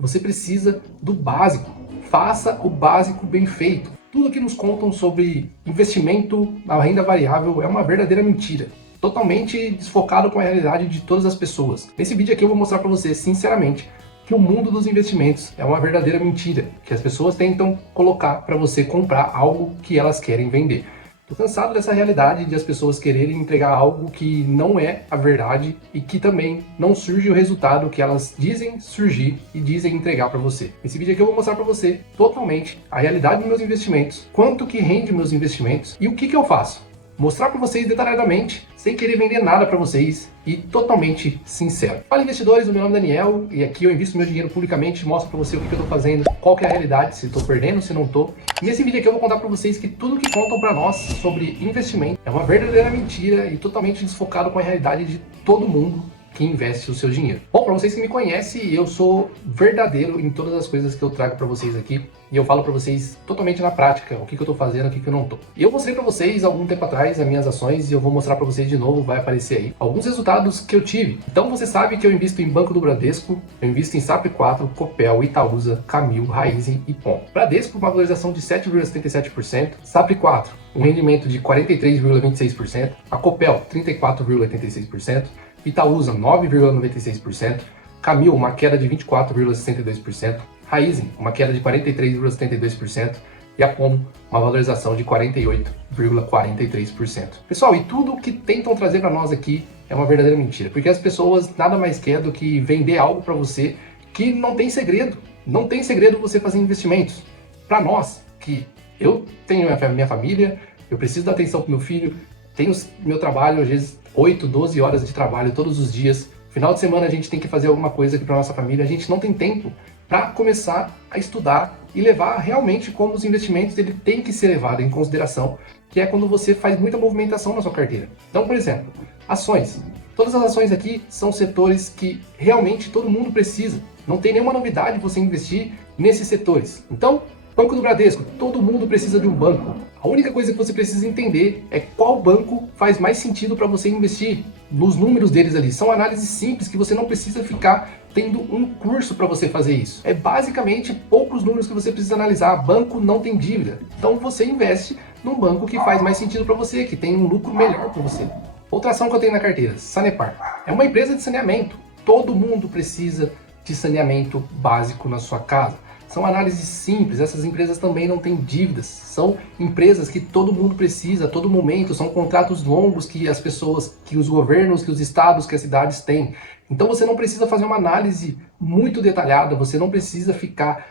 você precisa do básico. Faça o básico bem feito. Tudo que nos contam sobre investimento na renda variável é uma verdadeira mentira. Totalmente desfocado com a realidade de todas as pessoas. Nesse vídeo aqui eu vou mostrar para você, sinceramente, que o mundo dos investimentos é uma verdadeira mentira, que as pessoas tentam colocar para você comprar algo que elas querem vender. Tô cansado dessa realidade de as pessoas quererem entregar algo que não é a verdade e que também não surge o resultado que elas dizem surgir e dizem entregar para você. Nesse vídeo aqui eu vou mostrar para você totalmente a realidade dos meus investimentos, quanto que rende meus investimentos e o que eu faço. Mostrar para vocês detalhadamente, sem querer vender nada para vocês e totalmente sincero. Fala investidores, o meu nome é Daniel e aqui eu invisto meu dinheiro publicamente, mostro para você o que eu estou fazendo, qual que é a realidade, se estou perdendo, se não estou. E nesse vídeo aqui eu vou contar para vocês que tudo que contam para nós sobre investimento é uma verdadeira mentira e totalmente desfocado com a realidade de todo mundo que investe o seu dinheiro. Bom, para vocês que me conhecem, eu sou verdadeiro em todas as coisas que eu trago para vocês aqui e eu falo para vocês totalmente na prática o que eu tô fazendo, o que eu não tô. E eu mostrei para vocês algum tempo atrás as minhas ações e eu vou mostrar para vocês de novo, vai aparecer aí, alguns resultados que eu tive. Então você sabe que eu invisto em Banco do Bradesco, eu invisto em SAP4, Copel, Itaúsa, Camil, Raizen e POM. Bradesco, uma valorização de 7,77%, SAP4, um rendimento de 43,26%, a Copel, 34,86%, Itaúsa, 9,96%, Camil, uma queda de 24,62%, Raizen, uma queda de 43,72% e a POM, uma valorização de 48,43%. Pessoal, e tudo que tentam trazer para nós aqui é uma verdadeira mentira, porque as pessoas nada mais querem do que vender algo para você que não tem segredo. Não tem segredo você fazer investimentos. Para nós, que eu tenho a minha família, eu preciso dar atenção para meu filho, tenho meu trabalho, às vezes 8, 12 horas de trabalho todos os dias. Final de semana a gente tem que fazer alguma coisa aqui para nossa família. A gente não tem tempo para começar a estudar e levar realmente como os investimentos ele tem que ser levado em consideração, que é quando você faz muita movimentação na sua carteira. Então, por exemplo, ações. Todas as ações aqui são setores que realmente todo mundo precisa. Não tem nenhuma novidade você investir nesses setores. Então, Banco do Bradesco, todo mundo precisa de um banco. A única coisa que você precisa entender é qual banco faz mais sentido para você investir. Nos números deles ali, são análises simples que você não precisa ficar tendo um curso para você fazer isso. É basicamente poucos números que você precisa analisar. Banco não tem dívida. Então você investe num banco que faz mais sentido para você, que tem um lucro melhor para você. Outra ação que eu tenho na carteira, Sanepar. É uma empresa de saneamento. Todo mundo precisa de saneamento básico na sua casa. São análises simples, essas empresas também não têm dívidas, são empresas que todo mundo precisa a todo momento, são contratos longos que as pessoas, que os governos, que os estados, que as cidades têm. Então você não precisa fazer uma análise muito detalhada, você não precisa ficar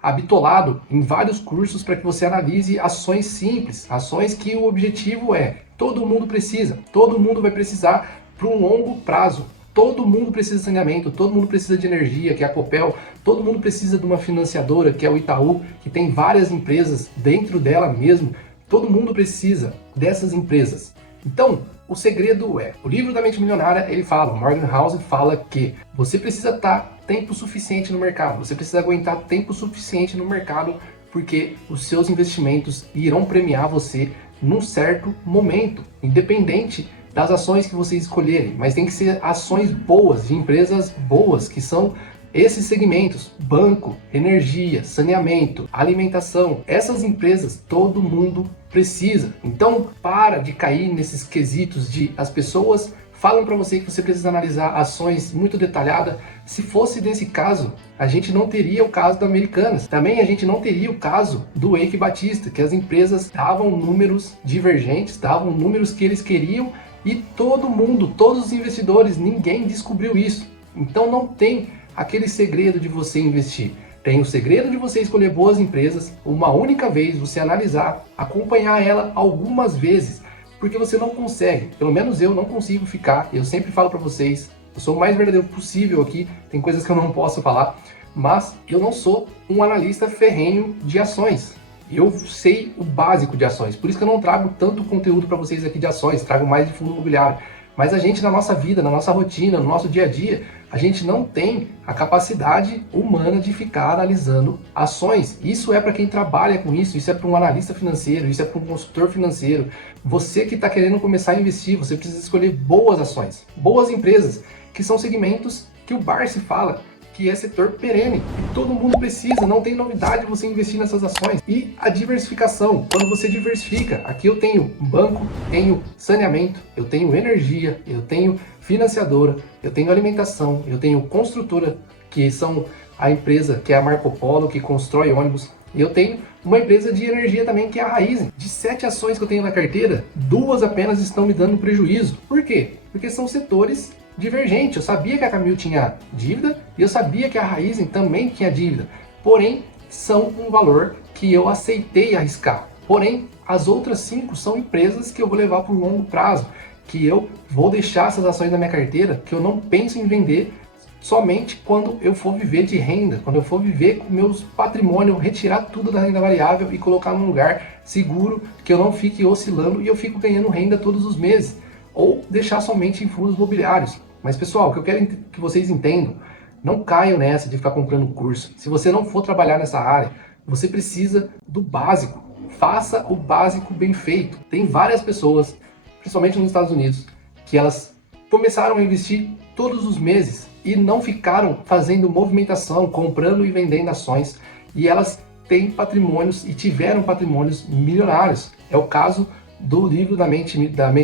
habitolado em vários cursos para que você analise ações simples, ações que o objetivo é, todo mundo precisa, todo mundo vai precisar para um longo prazo. Todo mundo precisa de saneamento, todo mundo precisa de energia, que é a Copel, todo mundo precisa de uma financiadora, que é o Itaú, que tem várias empresas dentro dela mesmo. Todo mundo precisa dessas empresas. Então, o segredo é, o livro da Mente Milionária, ele fala, o Morgan Housel fala que você precisa estar tempo suficiente no mercado, você precisa aguentar tempo suficiente no mercado, porque os seus investimentos irão premiar você num certo momento, independente das ações que vocês escolherem, mas tem que ser ações boas, de empresas boas, que são esses segmentos, banco, energia, saneamento, alimentação, essas empresas todo mundo precisa. Então para de cair nesses quesitos de as pessoas falam para você que você precisa analisar ações muito detalhadas. Se fosse nesse caso, a gente não teria o caso da Americanas. Também a gente não teria o caso do Eike Batista, que as empresas davam números divergentes, davam números que eles queriam e todo mundo, todos os investidores, ninguém descobriu isso. Então não tem aquele segredo de você investir. Tem o segredo de você escolher boas empresas, uma única vez, você analisar, acompanhar ela algumas vezes, porque você não consegue, pelo menos eu não consigo ficar, eu sempre falo para vocês, eu sou o mais verdadeiro possível aqui, tem coisas que eu não posso falar, mas eu não sou um analista ferrenho de ações. Eu sei o básico de ações, por isso que eu não trago tanto conteúdo para vocês aqui de ações, trago mais de fundo imobiliário. Mas a gente na nossa vida, na nossa rotina, no nosso dia a dia, a gente não tem a capacidade humana de ficar analisando ações. Isso é para quem trabalha com isso é para um analista financeiro, isso é para um consultor financeiro. Você que está querendo começar a investir, você precisa escolher boas ações, boas empresas, que são segmentos que o Barsi fala, que é setor perene e todo mundo precisa, não tem novidade você investir nessas ações. E a diversificação, quando você diversifica, aqui eu tenho banco, tenho saneamento, eu tenho energia, eu tenho financiadora, eu tenho alimentação, eu tenho construtora, que são a empresa que é a Marco Polo, que constrói ônibus, e eu tenho uma empresa de energia também, que é a Raízen. De 7 ações que eu tenho na carteira, 2 apenas estão me dando prejuízo. Por quê? Porque são setores divergentes. Eu sabia que a Camil tinha dívida e eu sabia que a Raízen também tinha dívida. Porém, são um valor que eu aceitei arriscar. Porém, as outras 5 são empresas que eu vou levar para o longo prazo, que eu vou deixar essas ações na minha carteira, que eu não penso em vender somente quando eu for viver de renda, quando eu for viver com meus patrimônios, retirar tudo da renda variável e colocar num lugar seguro, que eu não fique oscilando e eu fico ganhando renda todos os meses, ou deixar somente em fundos imobiliários. Mas pessoal, o que eu quero que vocês entendam, não caiam nessa de ficar comprando curso. Se você não for trabalhar nessa área, você precisa do básico. Faça o básico bem feito. Tem várias pessoas, principalmente nos Estados Unidos, que elas começaram a investir todos os meses e não ficaram fazendo movimentação, comprando e vendendo ações, e elas têm patrimônios e tiveram patrimônios milionários. É o caso do livro da mente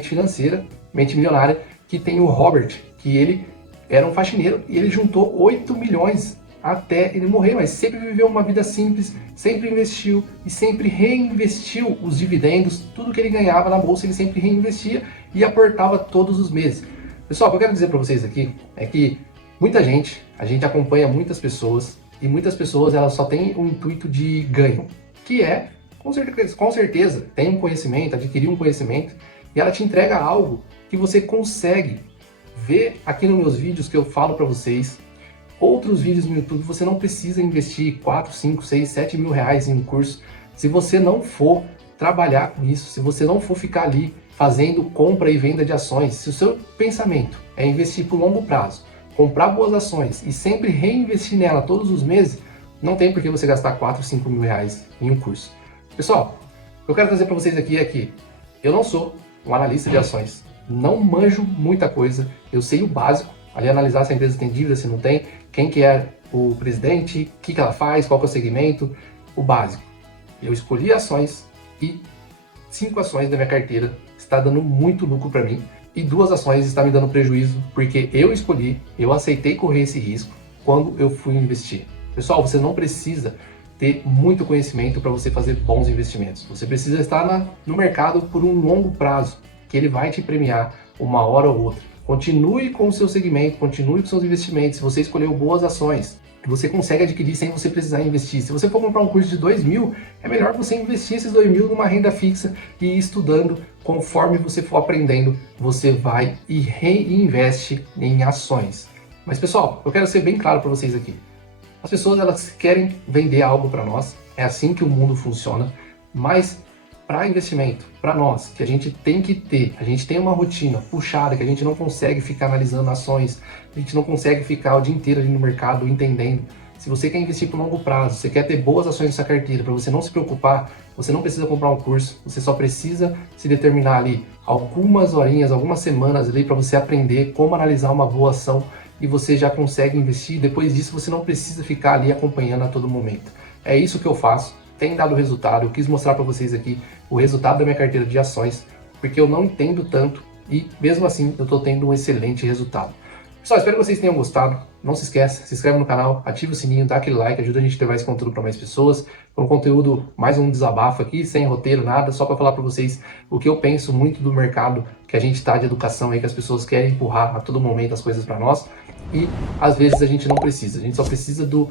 financeira, Mente Milionária, que tem o Robert, que ele era um faxineiro e ele juntou 8 milhões até ele morrer, mas sempre viveu uma vida simples, sempre investiu e sempre reinvestiu os dividendos, tudo que ele ganhava na bolsa ele sempre reinvestia e aportava todos os meses. Pessoal, o que eu quero dizer para vocês aqui é que a gente acompanha muitas pessoas e muitas pessoas elas só têm o intuito de ganho, que é, com certeza, tem um conhecimento, adquirir um conhecimento e ela te entrega algo que você consegue ver aqui nos meus vídeos que eu falo para vocês. Outros vídeos no YouTube, você não precisa investir 4, 5, 6, 7 mil reais em um curso se você não for trabalhar com isso, se você não for ficar ali fazendo compra e venda de ações. Se o seu pensamento é investir por longo prazo, comprar boas ações e sempre reinvestir nela todos os meses, não tem por que você gastar 4, 5 mil reais em um curso. Pessoal, o que eu quero trazer para vocês aqui é que eu não sou um analista de ações, não manjo muita coisa, eu sei o básico, ali analisar se a empresa tem dívida, se não tem, quem que é o presidente, o que ela faz, qual que é o segmento, o básico. Eu escolhi ações e 5 ações da minha carteira está dando muito lucro para mim e 2 ações está me dando prejuízo porque eu aceitei correr esse risco quando eu fui investir. Pessoal, você não precisa ter muito conhecimento para você fazer bons investimentos. Você precisa estar no mercado por um longo prazo, que ele vai te premiar uma hora ou outra. Continue com o seu segmento, continue com seus investimentos. Se você escolheu boas ações, você consegue adquirir sem você precisar investir. Se você for comprar um curso de 2 mil, é melhor você investir esses 2 mil numa renda fixa e ir estudando. Conforme você for aprendendo, você vai e reinveste em ações. Mas pessoal, eu quero ser bem claro para vocês aqui. As pessoas elas querem vender algo para nós, é assim que o mundo funciona, mas para investimento, para nós, que a gente tem uma rotina puxada, que a gente não consegue ficar analisando ações, a gente não consegue ficar o dia inteiro ali no mercado entendendo. Se você quer investir por longo prazo, você quer ter boas ações na sua carteira, para você não se preocupar, você não precisa comprar um curso, você só precisa se determinar ali algumas horinhas, algumas semanas ali para você aprender como analisar uma boa ação e você já consegue investir. Depois disso você não precisa ficar ali acompanhando a todo momento. É isso que eu faço. Tem dado resultado, eu quis mostrar para vocês aqui o resultado da minha carteira de ações, porque eu não entendo tanto e mesmo assim eu estou tendo um excelente resultado. Pessoal, espero que vocês tenham gostado, não se esqueça, se inscreve no canal, ativa o sininho, dá aquele like, ajuda a gente a levar esse conteúdo para mais pessoas, um conteúdo, mais um desabafo aqui, sem roteiro, nada, só para falar para vocês o que eu penso muito do mercado que a gente está de educação aí, que as pessoas querem empurrar a todo momento as coisas para nós e às vezes a gente não precisa, a gente só precisa do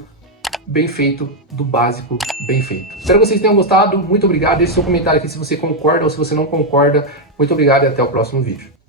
bem feito, do básico bem feito. Espero que vocês tenham gostado, muito obrigado, deixe seu comentário aqui se você concorda ou se você não concorda, muito obrigado e até o próximo vídeo.